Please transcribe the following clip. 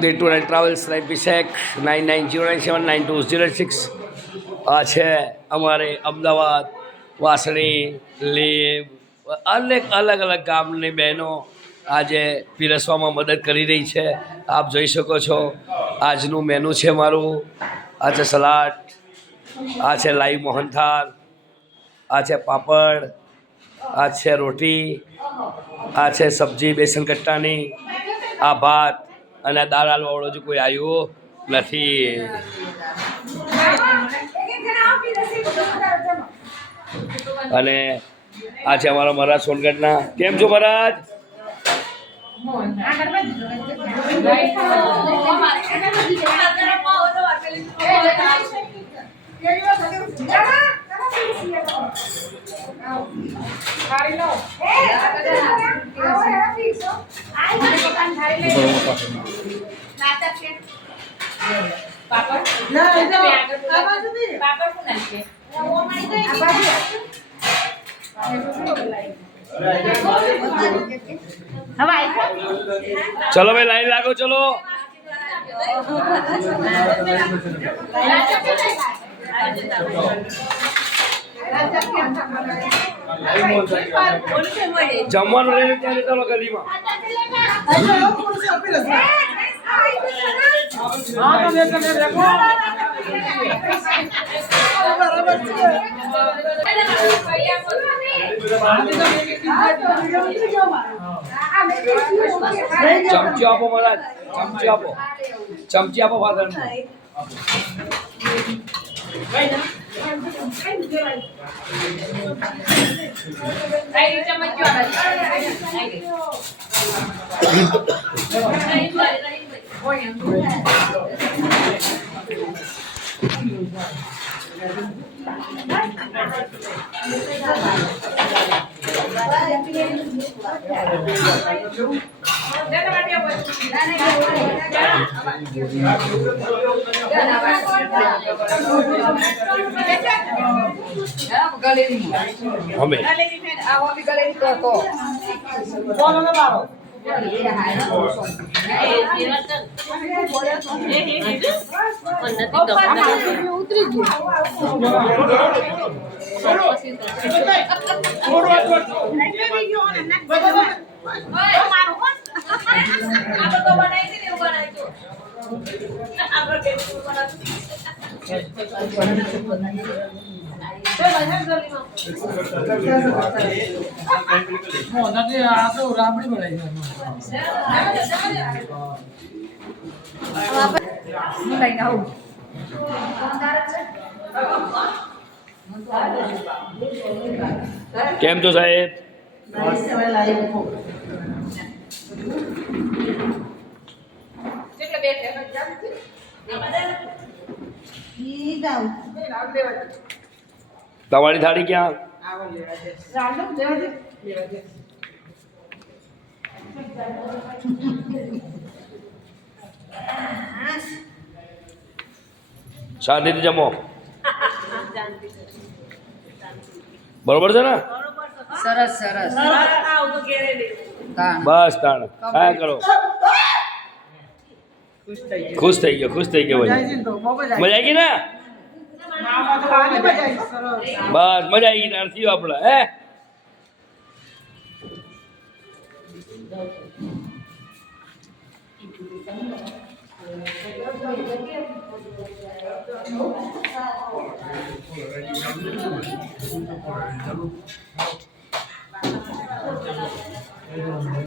The tour and travels like Vishek 9909792006 આ છે અમારે અમદાવાદ વાસણી લીવ અનેક અલગ અલગ ગામની બહેનો આજે પીરસવામાં મદદ કરી રહી છે. આપ જોઈ શકો છો આજનું મેનુ છે મારું. આ છે સલાડ, આ છે લાઈવ મોહનથાળ, આ છે પાપડ, આ છે રોટી, આ છે સબ્જી બેસન કટ્ટાની, આ ભાત અને દાળ આલવાવાળો જો કોઈ આવ્યું નથી. અને આ છે અમારા મહારાજ સોનગઢના. કેમ છો મહારાજ? चलो भाई लाइन लागो. चलो જમવાનું લઈને ત્યારે ચાલો ગલીમાં. ચમચી આપો મહારાજ, ચમચી આપો, ચમચી આપો ફાધર. કેમ છો સાહેબ? તમારી થાળી ક્યાં? શાંતિથી જમો. બરોબર છે ને? સરસ સરસ. બસ તાણ હા કરો. ખુશ થઈ ગયો, ખુશ થઈ ગયો ભાઈ. મજા આવી ગઈ ને? બસ મજા આવી ગઈ. થયું આપણે હે Hello.